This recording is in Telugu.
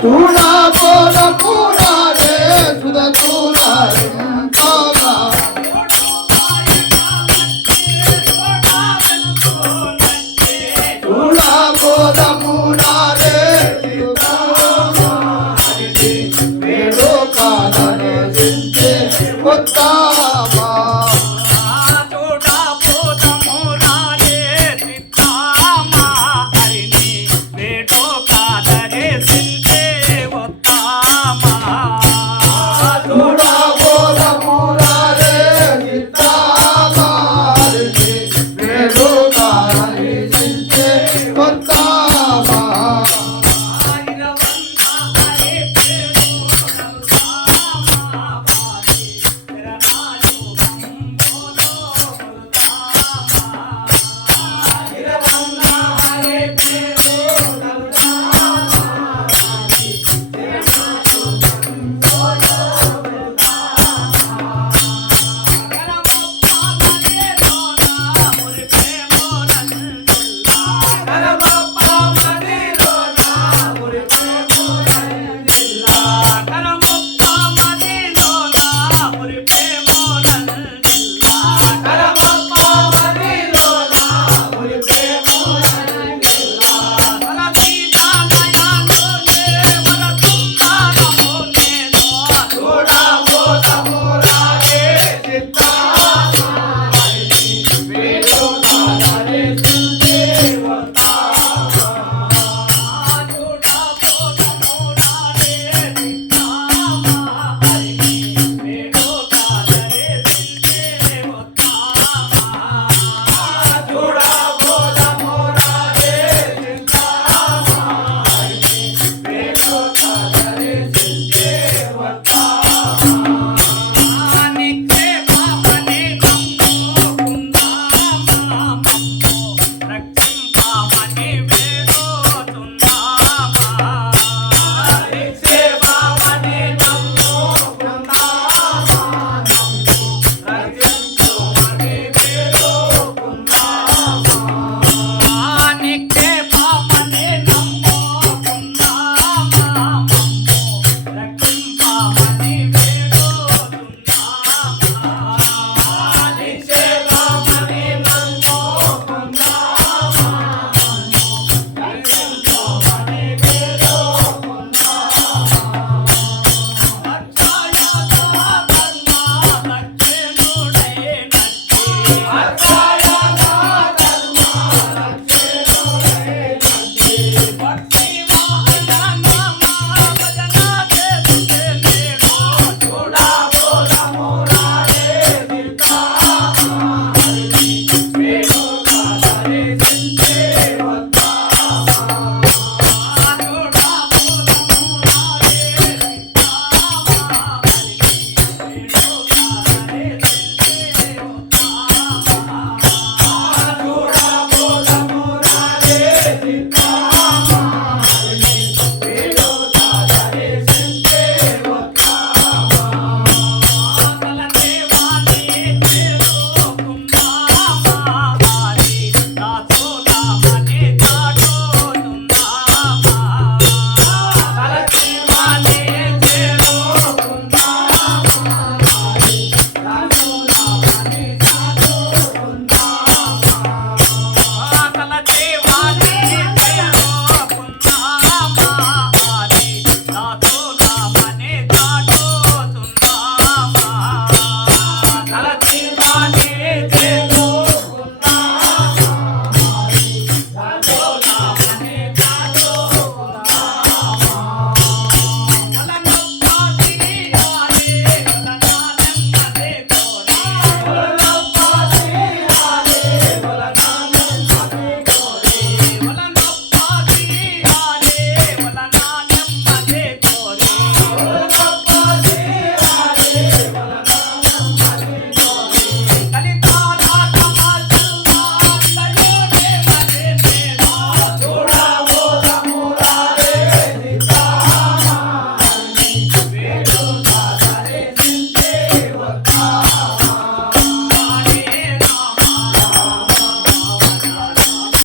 Tuna bola pura de tuna tuna Oh.